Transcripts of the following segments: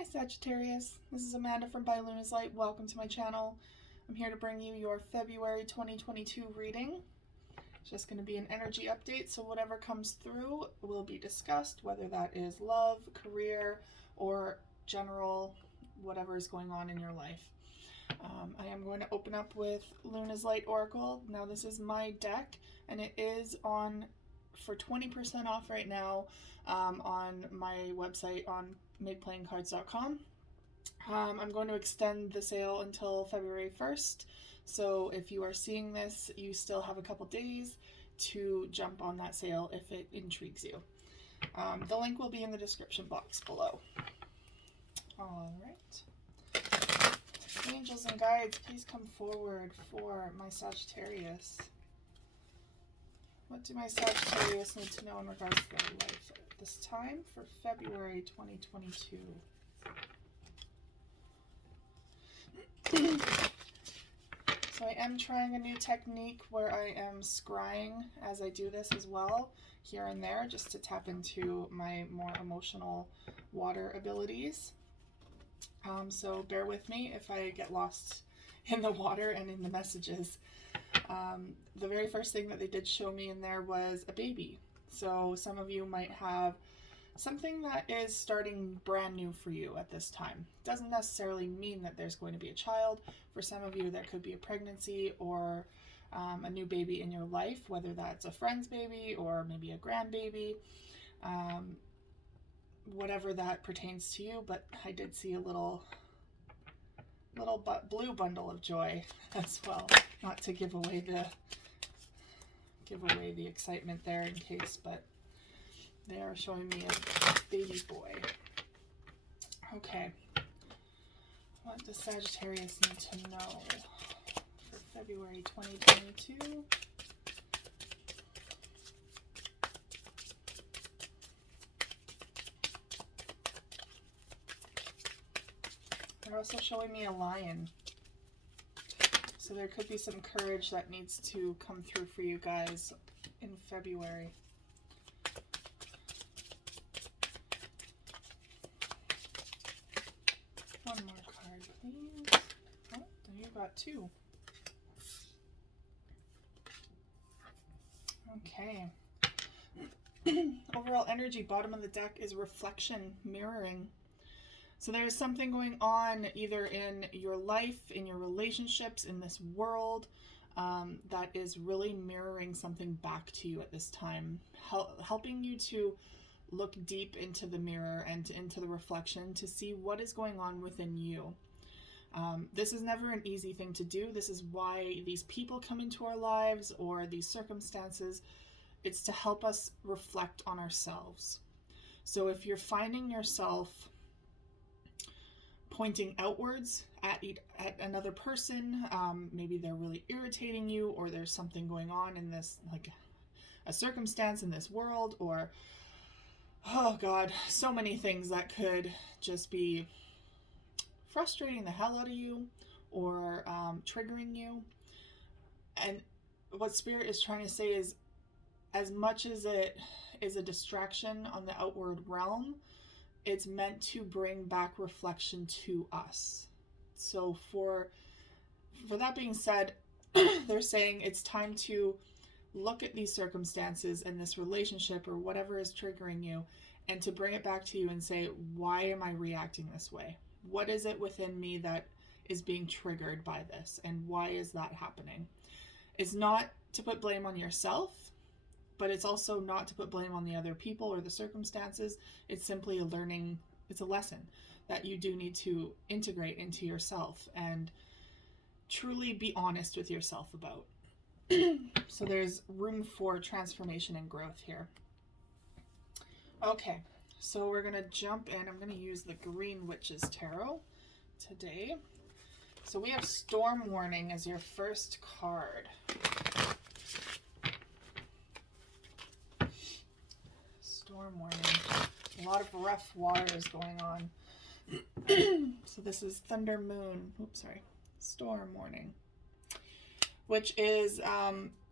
Hi Sagittarius, this is Amanda from By Luna's Light. Welcome to my channel. I'm here to bring you your February 2022 reading. It's just going to be an energy update, so whatever comes through will be discussed, whether that is love, career, or general, whatever is going on in your life. I am going to open up with Luna's Light Oracle. Now this is my deck, and it is on for 20% off right now on my website on madeplayingcards.com. I'm going to extend the sale until February 1st, so if you are seeing this, you still have a couple days to jump on that sale if it intrigues you. The link will be in the description box below. All right. Angels and guides, please come forward for my Sagittarius. What do my Sagittarius need to know in regards to their life at this time for February 2022? So I am trying a new technique where I am scrying as I do this as well, here and there, just to tap into my more emotional water abilities. So bear with me if I get lost in the water and in the messages. The very first thing that they did show me in there was a baby. So some of you might have something that is starting brand new for you at this time. Doesn't necessarily mean that there's going to be a child. For some of you, there could be a pregnancy or a new baby in your life, whether that's a friend's baby or maybe a grandbaby. Whatever that pertains to you, but I did see a little blue bundle of joy as well. Not to give away the excitement there in case, but they are showing me a baby boy. Okay, what does Sagittarius need to know for February 2022? They're also showing me a lion. So there could be some courage that needs to come through for you guys in February. One more card, please. Oh, you got two. Okay. Overall energy, bottom of the deck is reflection, mirroring. So there's something going on either in your life, in your relationships, in this world that is really mirroring something back to you at this time, helping you to look deep into the mirror and into the reflection to see what is going on within you. This is never an easy thing to do. This is why these people come into our lives or these circumstances. It's to help us reflect on ourselves. So if you're finding yourself pointing outwards at another person, maybe they're really irritating you, or there's something going on in this, like a circumstance in this world, or oh god, so many things that could just be frustrating the hell out of you or triggering you. And what Spirit is trying to say is, as much as it is a distraction on the outward realm, it's meant to bring back reflection to us. So for that being said, they're saying it's time to look at these circumstances and this relationship or whatever is triggering you, and to bring it back to you and say, why am I reacting this way? What is it within me that is being triggered by this? And why is that happening? It's not to put blame on yourself, but it's also not to put blame on the other people or the circumstances. It's simply a learning, it's a lesson that you do need to integrate into yourself and truly be honest with yourself about. So there's room for transformation and growth here. Okay, so we're going to jump in. I'm going to use the Green Witch's Tarot today. So we have Storm Warning as your first card. Storm warning. A lot of rough waters going on. So this is Thunder Moon. Oops, sorry. Storm warning, which is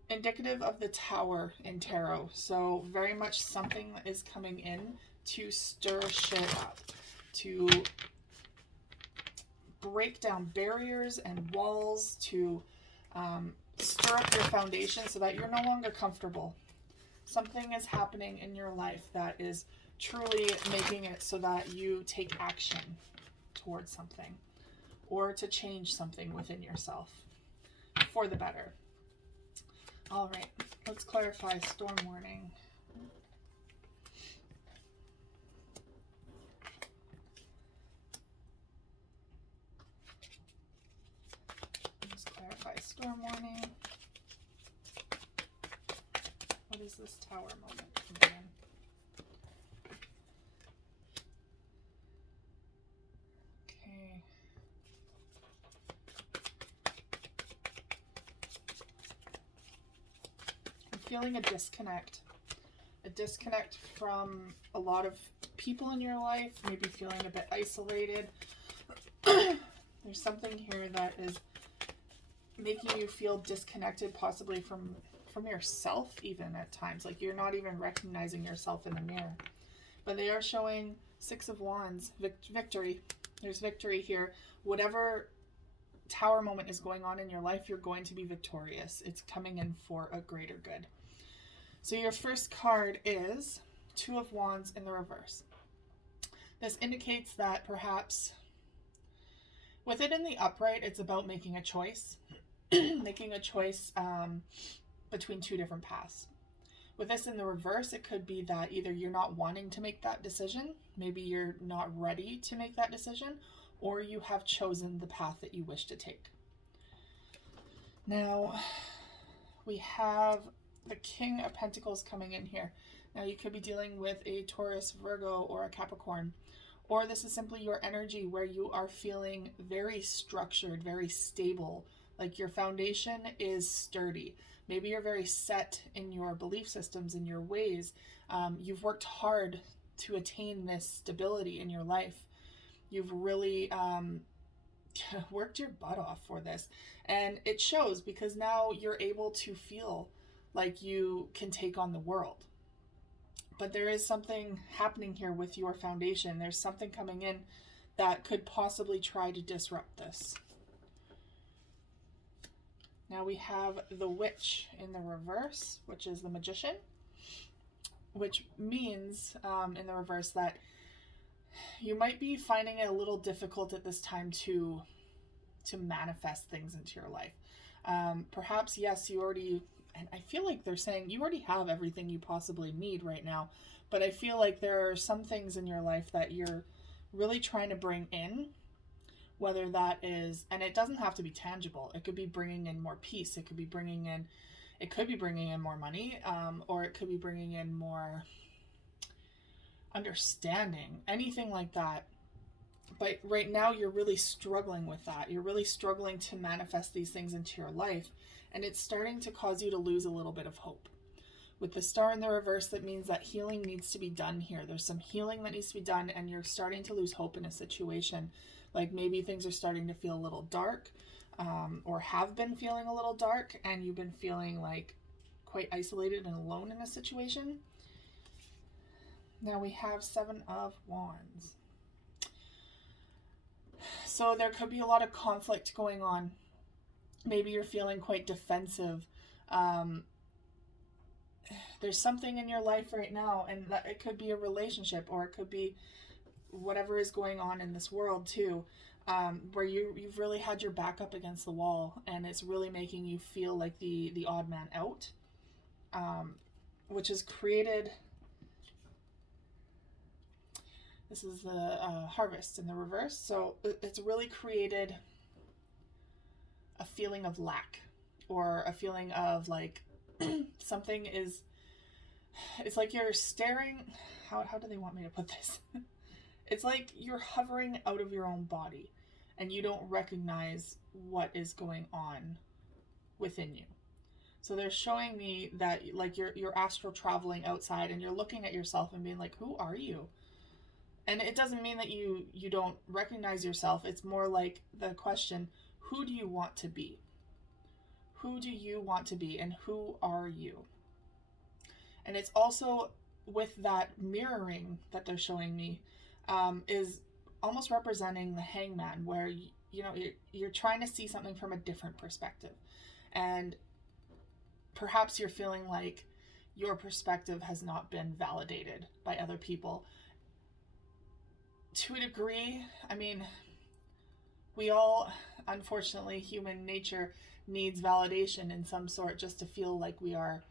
indicative of the Tower in tarot. So very much something is coming in to stir shit up, to break down barriers and walls, to stir up your foundation so that you're no longer comfortable. Something is happening in your life that is truly making it so that you take action towards something, or to change something within yourself for the better. All right, let's clarify storm warning. Let's clarify storm warning. What is this Tower moment coming in? Okay. I'm feeling a disconnect. A disconnect from a lot of people in your life, maybe feeling a bit isolated. There's something here that is making you feel disconnected, possibly from yourself even at times. Like you're not even recognizing yourself in the mirror. But they are showing Six of Wands, victory. There's victory here. Whatever Tower moment is going on in your life, you're going to be victorious. It's coming in for a greater good. So your first card is Two of Wands in the reverse. This indicates that perhaps with it in the upright, it's about making a choice. Making a choice between two different paths. With this in the reverse, it could be that either you're not wanting to make that decision, maybe you're not ready to make that decision, or you have chosen the path that you wish to take. Now, we have the King of Pentacles coming in here. Now, you could be dealing with a Taurus, Virgo, or a Capricorn. Or this is simply your energy where you are feeling very structured, very stable, like your foundation is sturdy. Maybe you're very set in your belief systems, in your ways. You've worked hard to attain this stability in your life. You've really worked your butt off for this. And it shows, because now you're able to feel like you can take on the world. But there is something happening here with your foundation. There's something coming in that could possibly try to disrupt this. Now we have the Witch in the reverse, which is the Magician, which means in the reverse that you might be finding it a little difficult at this time to manifest things into your life. Perhaps, yes, you already, and I feel like they're saying you already have everything you possibly need right now, but I feel like there are some things in your life that you're really trying to bring in. Whether that is, and it doesn't have to be tangible. It could be bringing in more peace. It could be bringing in more money, or it could be bringing in more understanding, anything like that. But right now you're really struggling with that. You're really struggling to manifest these things into your life, and it's starting to cause you to lose a little bit of hope. With the Star in the reverse, that means that healing needs to be done here. There's some healing that needs to be done, and you're starting to lose hope in a situation. Like maybe things are starting to feel a little dark, or have been feeling a little dark, and you've been feeling like quite isolated and alone in a situation. Now we have Seven of Wands. So there could be a lot of conflict going on. Maybe you're feeling quite defensive. There's something in your life right now, and that it could be a relationship, or it could be whatever is going on in this world too, where you've really had your back up against the wall, and it's really making you feel like the odd man out, which has created, this is the Harvest in the reverse, so it's really created a feeling of lack, or a feeling of like something is, it's like you're staring, how do they want me to put this? It's like you're hovering out of your own body and you don't recognize what is going on within you. So they're showing me that like you're astral traveling outside, and you're looking at yourself and being like, who are you? And it doesn't mean that you don't recognize yourself. It's more like the question, who do you want to be? Who do you want to be, and who are you? And it's also with that mirroring that they're showing me, is almost representing the Hangman, where you're trying to see something from a different perspective. And perhaps you're feeling like your perspective has not been validated by other people. To a degree, I mean, we all, unfortunately, human nature needs validation in some sort just to feel like we are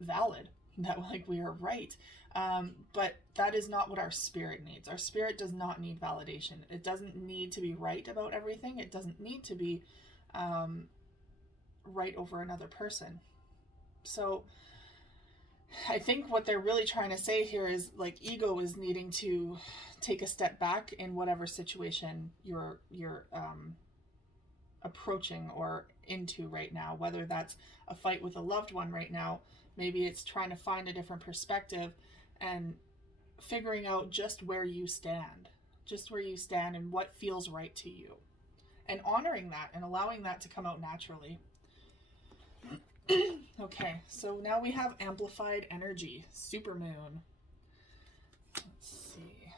valid, that like we are right. But that is not what our spirit needs. Our spirit does not need validation. It doesn't need to be right about everything. It doesn't need to be right over another person. So I think what they're really trying to say here is like ego is needing to take a step back in whatever situation you're approaching or into right now, whether that's a fight with a loved one right now. Maybe it's trying to find a different perspective and figuring out just where you stand and what feels right to you, and honoring that and allowing that to come out naturally. Okay, so now we have amplified energy, supermoon. Let's see.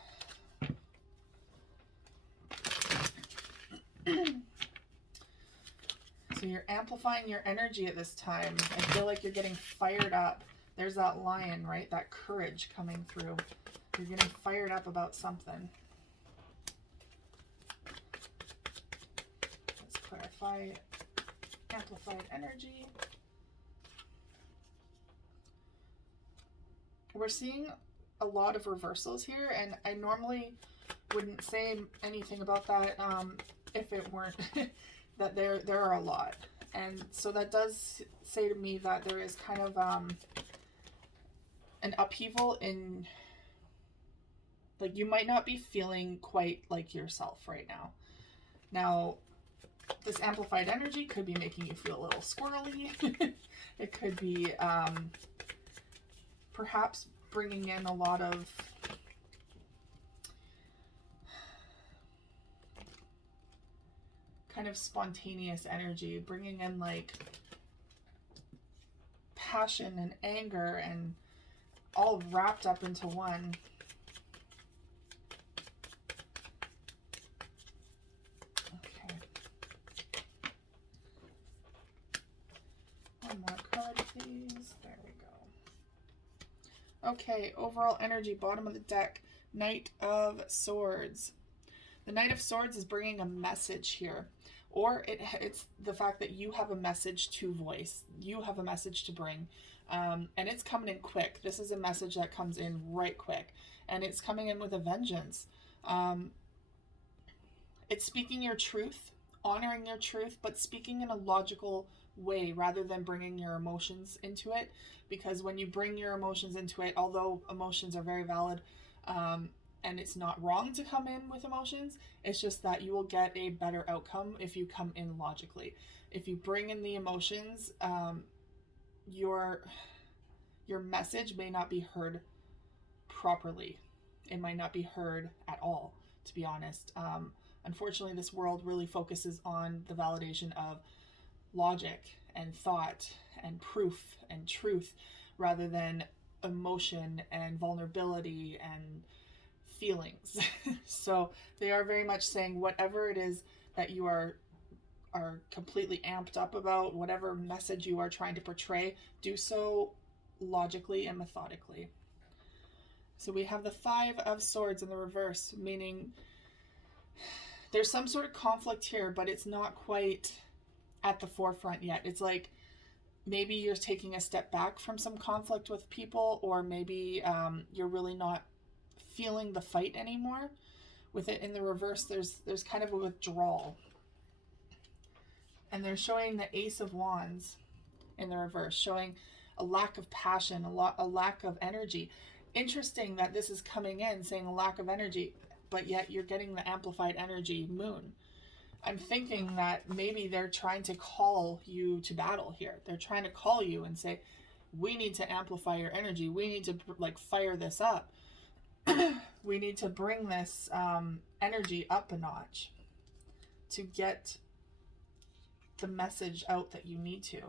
So you're amplifying your energy at this time. I feel like you're getting fired up. There's that lion, right? That courage coming through. You're getting fired up about something. Let's clarify amplified energy. We're seeing a lot of reversals here, and I normally wouldn't say anything about that if it weren't that there are a lot. And so that does say to me that there is kind of an upheaval in, like, you might not be feeling quite like yourself right now. Now, this amplified energy could be making you feel a little squirrely. It could be perhaps bringing in a lot of kind of spontaneous energy, bringing in like passion and anger and all wrapped up into one. Okay. One more card, please. There we go. Okay, overall energy, bottom of the deck, Knight of Swords. The Knight of Swords is bringing a message here. Or it's the fact that you have a message to voice. You have a message to bring. And it's coming in quick. This is a message that comes in right quick. And it's coming in with a vengeance. It's speaking your truth, honoring your truth, but speaking in a logical way rather than bringing your emotions into it. Because when you bring your emotions into it, although emotions are very valid, and it's not wrong to come in with emotions, it's just that you will get a better outcome if you come in logically. If you bring in the emotions, your message may not be heard properly. It might not be heard at all, to be honest. Unfortunately, this world really focuses on the validation of logic and thought and proof and truth rather than emotion and vulnerability and feelings. So they are very much saying whatever it is that you are completely amped up about, whatever message you are trying to portray, do so logically and methodically. So we have the Five of Swords in the reverse, meaning there's some sort of conflict here, but it's not quite at the forefront yet. It's like maybe you're taking a step back from some conflict with people, or maybe you're really not feeling the fight anymore. With it in the reverse, there's kind of a withdrawal. And they're showing the Ace of Wands in the reverse, showing a lack of passion, a lack of energy. Interesting that this is coming in saying a lack of energy, but yet you're getting the amplified energy moon. I'm thinking that maybe they're trying to call you to battle here. They're trying to call you and say, we need to amplify your energy. We need to like fire this up. We need to bring this energy up a notch to get the message out that you need to.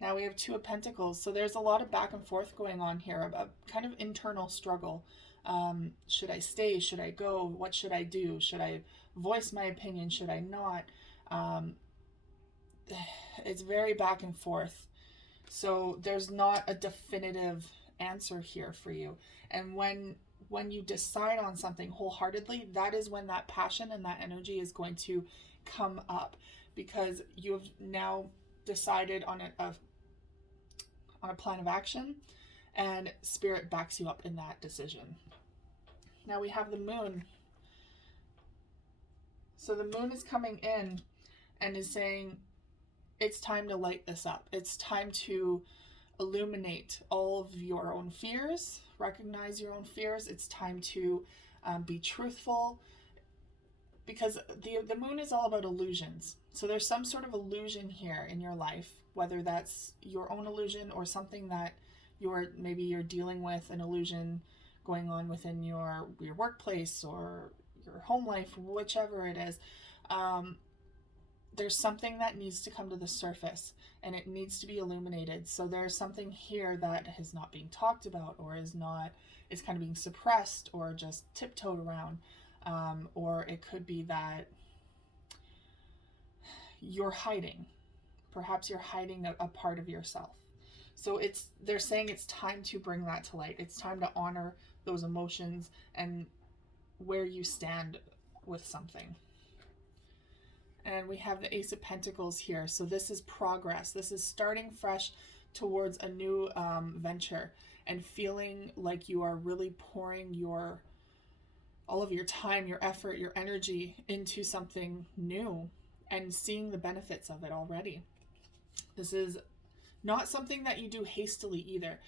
Now we have Two of Pentacles. So there's a lot of back and forth going on here, a kind of internal struggle. Should I stay? Should I go? What should I do? Should I voice my opinion? Should I not? It's very back and forth. So there's not a definitive answer here for you. And when you decide on something wholeheartedly, that is when that passion and that energy is going to come up, because you've now decided on a plan of action, and spirit backs you up in that decision. Now we have the moon. So the moon is coming in and is saying, it's time to light this up. It's time to illuminate all of your own fears, recognize your own fears. It's time to be truthful, because the moon is all about illusions. So there's some sort of illusion here in your life, whether that's your own illusion or something that maybe you're dealing with, an illusion going on within your workplace or your home life, whichever it is. There's something that needs to come to the surface, and it needs to be illuminated. So there's something here that is not being talked about, or is kind of being suppressed, or just tiptoed around. Or it could be that you're hiding. Perhaps you're hiding a part of yourself. So they're saying it's time to bring that to light. It's time to honor those emotions and where you stand with something. And we have the Ace of Pentacles here. So this is progress. This is starting fresh towards a new venture, and feeling like you are really pouring all of your time, your effort, your energy into something new, and seeing the benefits of it already. This is not something that you do hastily either.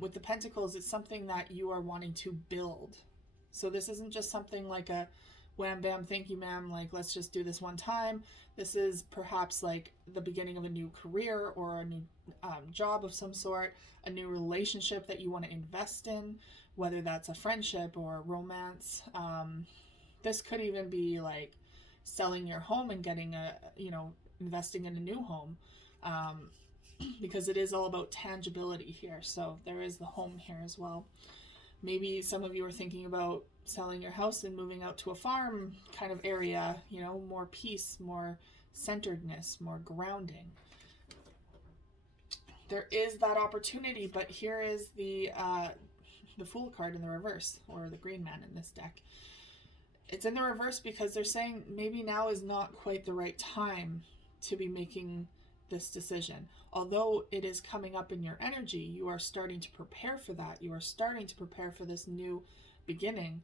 With the Pentacles, it's something that you are wanting to build. So this isn't just something like a wham bam, thank you ma'am, like let's just do this one time. This is perhaps like the beginning of a new career, or a new job of some sort, a new relationship that you want to invest in, whether that's a friendship or a romance. This could even be like selling your home and getting investing in a new home, because it is all about tangibility here. So there is the home here as well. Maybe some of you are thinking about selling your house and moving out to a farm kind of area, more peace, more centeredness, more grounding. There is that opportunity, but here is the Fool card in the reverse, or the Green Man in this deck. It's in the reverse because they're saying maybe now is not quite the right time to be making this decision. Although it is coming up in your energy, you are starting to prepare for that. You are starting to prepare for this new beginning,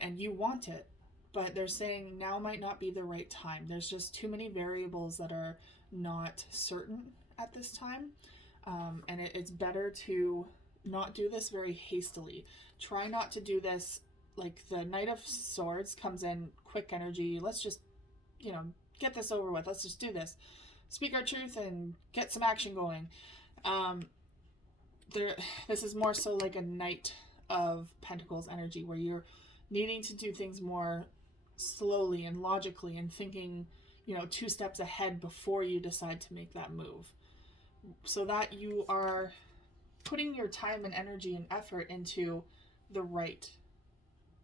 and you want it. But they're saying now might not be the right time. There's just too many variables that are not certain at this time. And it's better to not do this very hastily. Try not to do this like the Knight of Swords comes in, quick energy. Let's just, get this over with. Let's just do this. Speak our truth and get some action going. This is more so like a Knight of Pentacles energy, where you're needing to do things more slowly and logically, and thinking, 2 steps ahead before you decide to make that move, so that you are putting your time and energy and effort into the right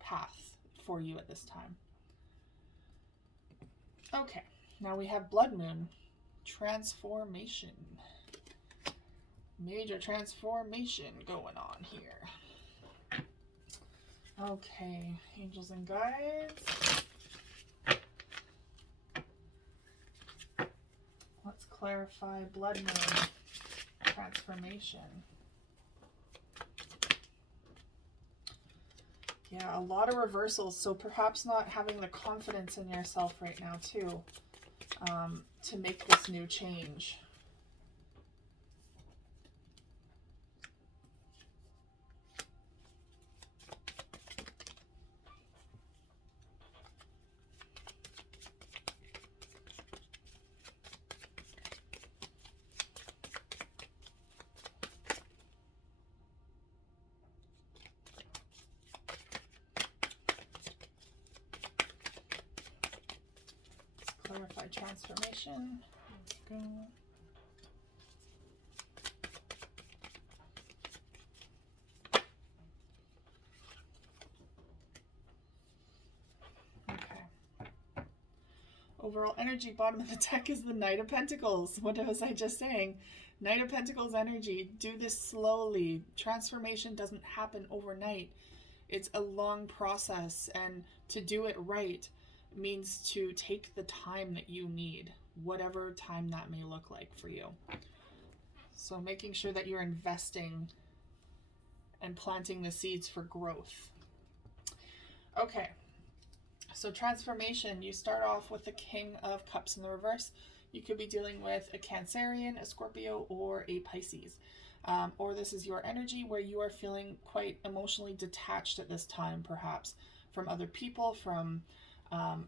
path for you at this time. Okay, now we have Blood Moon. Transformation. Major transformation going on here. Okay, angels and guides. Let's clarify Blood Moon transformation. Yeah, a lot of reversals, so perhaps not having the confidence in yourself right now too, to make this new change. Clarify transformation. There we go. overall energy, bottom of the deck is the Knight of Pentacles. What was I just saying? Knight of Pentacles energy. Do this slowly. Transformation doesn't happen overnight. It's a long process, and to do it right means to take the time that you need, whatever time that may look like for you. So making sure that you're investing and planting the seeds for growth. Okay, so transformation, you start off with the King of Cups in the reverse. You could be dealing with a Cancerian, a Scorpio, or a Pisces. Or this is your energy where you are feeling quite emotionally detached at this time, perhaps from other people, from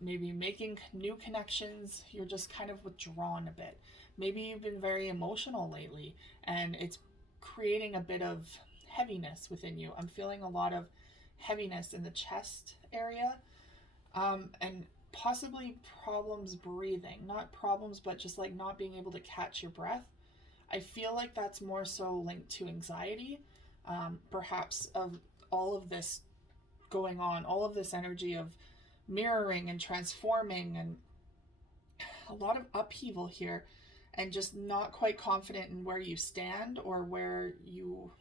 maybe making new connections. You're just kind of withdrawn a bit. Maybe you've been very emotional lately and it's creating a bit of heaviness within you. I'm feeling a lot of heaviness in the chest area, and possibly problems breathing. Not problems, but just like not being able to catch your breath. I feel like that's more so linked to anxiety, perhaps of all of this going on, all of this energy of mirroring and transforming, and a lot of upheaval here, and just not quite confident in where you stand or where you,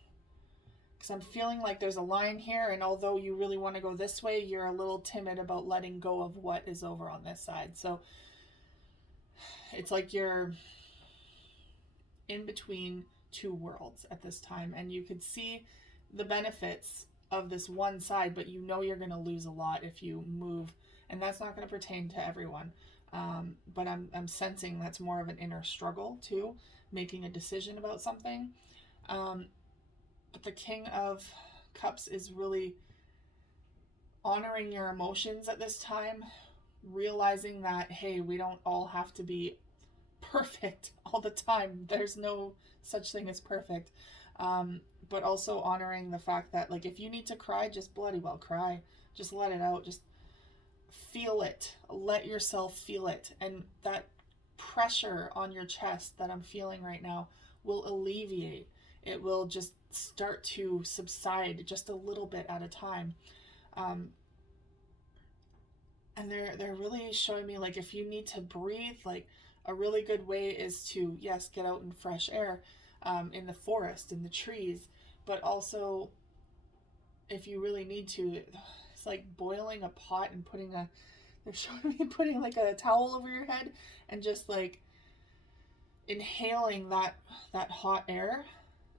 because I'm feeling like there's a line here, and although you really want to go this way, you're a little timid about letting go of what is over on this side. So it's like you're in between two worlds at this time, and you could see the benefits of this one side, but you know you're going to lose a lot if you move, and that's not going to pertain to everyone. But I'm sensing that's more of an inner struggle too, making a decision about something. But the King of Cups is really honoring your emotions at this time, realizing that, hey, we don't all have to be perfect all the time. There's no such thing as perfect. But also honoring the fact that, like, if you need to cry, just bloody well cry. Just let it out. Just feel it. Let yourself feel it. And that pressure on your chest that I'm feeling right now will alleviate. It will just start to subside just a little bit at a time. And they're really showing me, like, if you need to breathe, like, a really good way is to, yes, get out in fresh air, in the forest, in the trees, but also if you really need to, it's like boiling a pot and they're showing me putting like a towel over your head and just like inhaling that hot air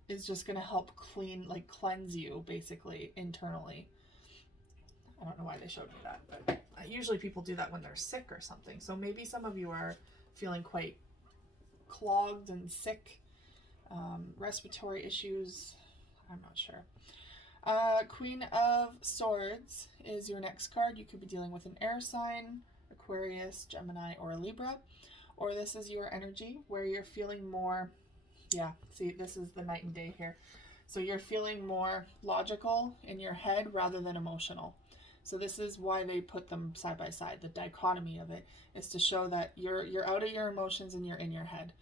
is just going to help cleanse you basically internally. I don't know why they showed me that, but usually people do that when they're sick or something. So maybe some of you are feeling quite clogged and sick, respiratory issues. I'm not sure. Queen of Swords is your next card. You could be dealing with an air sign, Aquarius, Gemini, or Libra. Or this is your energy where you're feeling more, yeah, see, this is the night and day here. So you're feeling more logical in your head rather than emotional. So this is why they put them side by side. The dichotomy of it is to show that you're out of your emotions and you're in your head.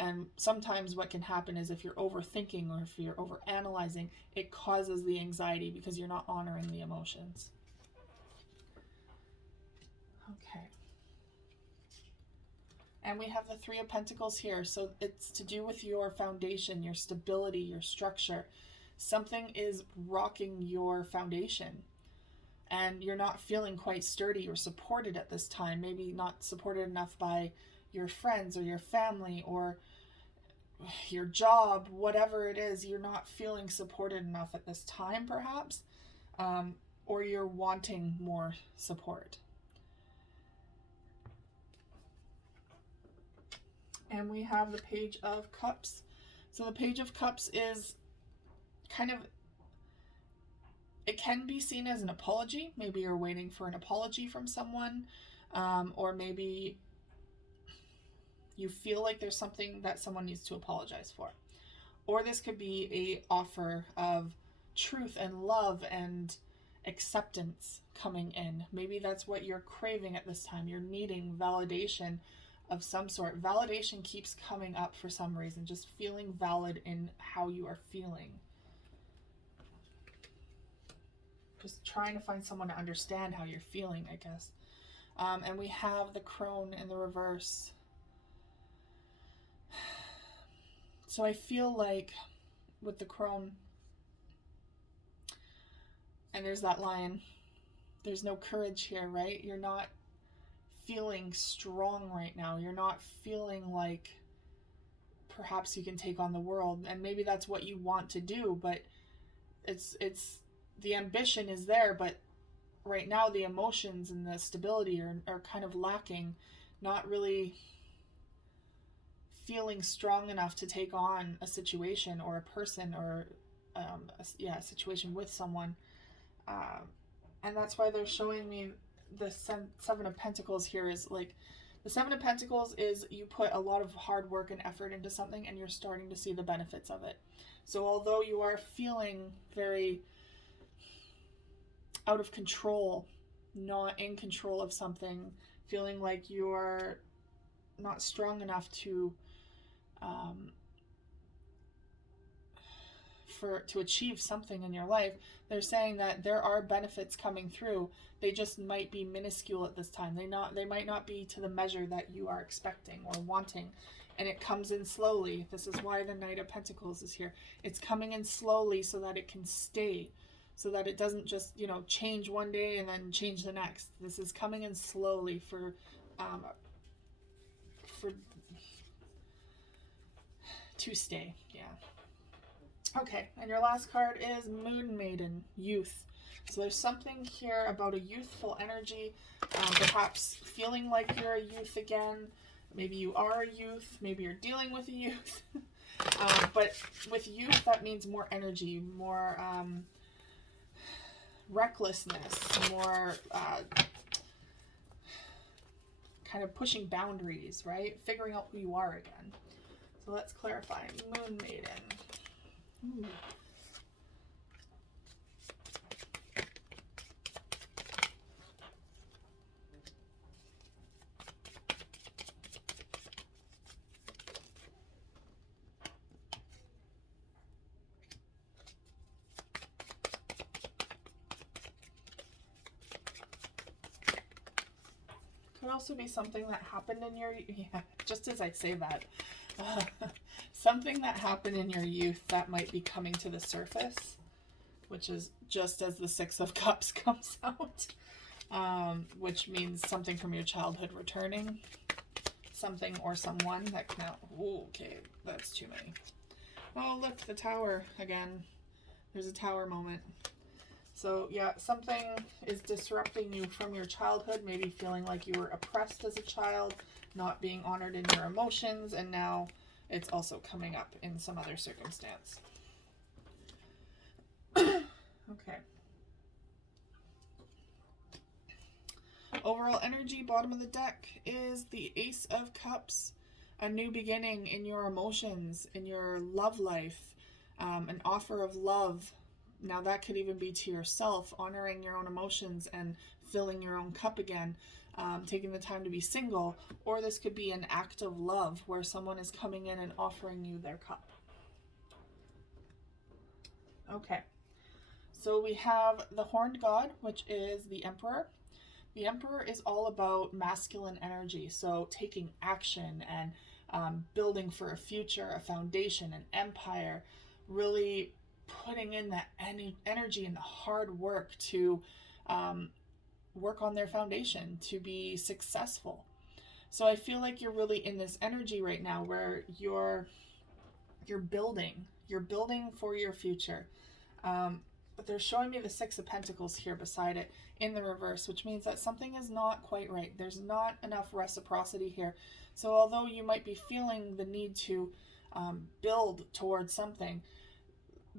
And sometimes what can happen is if you're overthinking or if you're overanalyzing, it causes the anxiety because you're not honoring the emotions. Okay. And we have the Three of Pentacles here. So it's to do with your foundation, your stability, your structure. Something is rocking your foundation and you're not feeling quite sturdy or supported at this time. Maybe not supported enough by your friends or your family or your job, whatever it is, you're not feeling supported enough at this time, perhaps, or you're wanting more support. And we have the Page of Cups. So the Page of Cups is kind of, it can be seen as an apology. Maybe you're waiting for an apology from someone, or maybe you feel like there's something that someone needs to apologize for. Or this could be a offer of truth and love and acceptance coming in. Maybe that's what you're craving at this time. You're needing validation of some sort. Validation keeps coming up for some reason. Just feeling valid in how you are feeling. Just trying to find someone to understand how you're feeling, I guess. And we have the crone in the reverse. So I feel like with the crone, and there's that lion, there's no courage here, right? You're not feeling strong right now. You're not feeling like perhaps you can take on the world, and maybe that's what you want to do, but it's the ambition is there, but right now the emotions and the stability are kind of lacking. Not really feeling strong enough to take on a situation or a person, or a situation with someone. And that's why they're showing me the Seven of Pentacles here. Is like, the Seven of Pentacles is you put a lot of hard work and effort into something and you're starting to see the benefits of it. So although you are feeling very out of control, not in control of something, feeling like you're not strong enough to to achieve something in your life, they're saying that there are benefits coming through. They just might be minuscule at this time. They might not be to the measure that you are expecting or wanting, and it comes in slowly. This is why the Knight of Pentacles is here. It's coming in slowly so that it can stay, so that it doesn't just, change one day and then change the next. This is coming in slowly for to stay. Yeah. Okay, and your last card is Moon Maiden, youth. So there's something here about a youthful energy, perhaps feeling like you're a youth again. Maybe you are a youth, maybe you're dealing with a youth. But with youth, that means more energy, more recklessness, more kind of pushing boundaries, right? Figuring out who you are again. So let's clarify. Moon Maiden. Ooh. Could also be something that happened in your, just as I say that, something that happened in your youth that might be coming to the surface, which is just as the Six of Cups comes out, which means something from your childhood returning, something or someone that can, okay, that's too many. Oh, look, the Tower again. There's a Tower moment. So yeah, something is disrupting you from your childhood, maybe feeling like you were oppressed as a child, not being honored in your emotions, and now it's also coming up in some other circumstance. Okay. Overall energy, bottom of the deck, is the Ace of Cups. A new beginning in your emotions, in your love life, an offer of love. Now that could even be to yourself, honoring your own emotions and filling your own cup again, taking the time to be single, or this could be an act of love where someone is coming in and offering you their cup. Okay, so we have the Horned God, which is the Emperor. The Emperor is all about masculine energy, so taking action and building for a future, a foundation, an empire, really putting in that energy and the hard work to work on their foundation, to be successful. So I feel like you're really in this energy right now where you're building for your future. But they're showing me the Six of Pentacles here beside it in the reverse, which means that something is not quite right. There's not enough reciprocity here. So although you might be feeling the need to build towards something,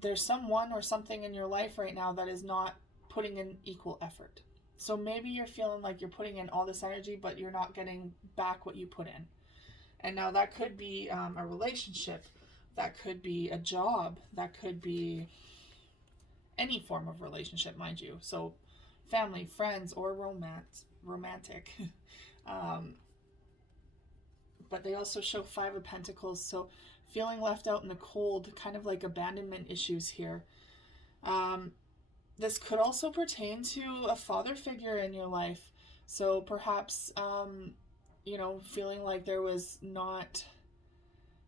there's someone or something in your life right now that is not putting in equal effort. So maybe you're feeling like you're putting in all this energy, but you're not getting back what you put in. And now that could be a relationship, that could be a job, that could be any form of relationship, mind you. So family, friends, or romantic. But they also show Five of Pentacles, so feeling left out in the cold, kind of like abandonment issues here. This could also pertain to a father figure in your life. So perhaps, you know, feeling like there was not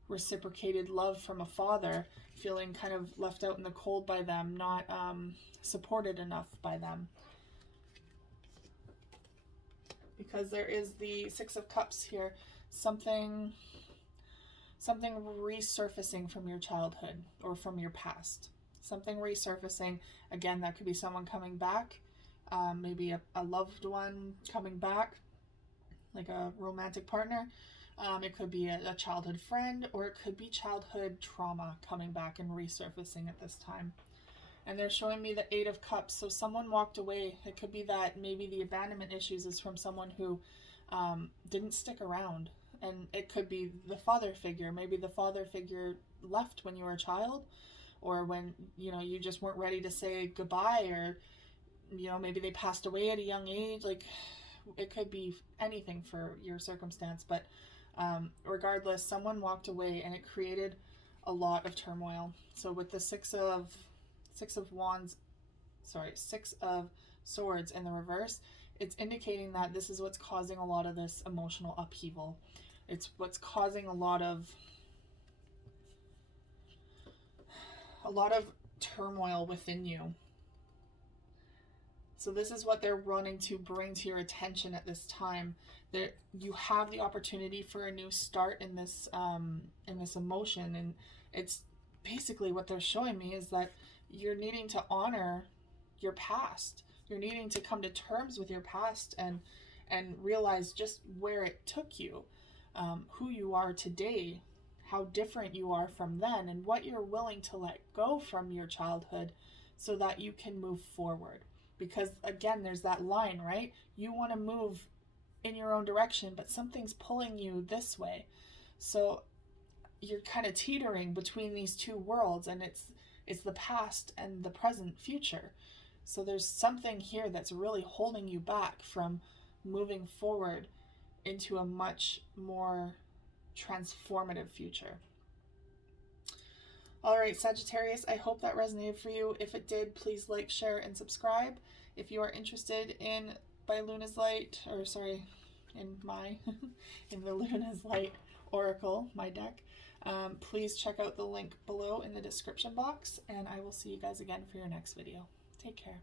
reciprocated love from a father, feeling kind of left out in the cold by them, not supported enough by them. Because there is the Six of Cups here, something resurfacing from your childhood or from your past. Something resurfacing. Again, that could be someone coming back, maybe a loved one coming back, like a romantic partner. It could be a childhood friend, or it could be childhood trauma coming back and resurfacing at this time. And they're showing me the Eight of Cups. So someone walked away. It could be that maybe the abandonment issues is from someone who didn't stick around. And it could be the father figure. Maybe the father figure left when you were a child, or when, you know, you just weren't ready to say goodbye, or, you know, maybe they passed away at a young age. Like, it could be anything for your circumstance. But regardless, someone walked away and it created a lot of turmoil. So with the Six of Swords in the reverse, it's indicating that this is what's causing a lot of this emotional upheaval. It's what's causing a lot of turmoil within you. So this is what they're wanting to bring to your attention at this time. That you have the opportunity for a new start in this emotion, and it's basically what they're showing me is that you're needing to honor your past. You're needing to come to terms with your past and realize just where it took you, who you are today, how different you are from then, and what you're willing to let go from your childhood so that you can move forward. Because again, there's that line, right? You want to move in your own direction, but something's pulling you this way. So you're kind of teetering between these two worlds, and it's the past and the present future. So there's something here that's really holding you back from moving forward into a much more transformative future. All right, Sagittarius, I hope that resonated for you. If it did, please like, share, and subscribe. If you are interested in in the Luna's Light Oracle, my deck, please check out the link below in the description box, and I will see you guys again for your next video. Take care.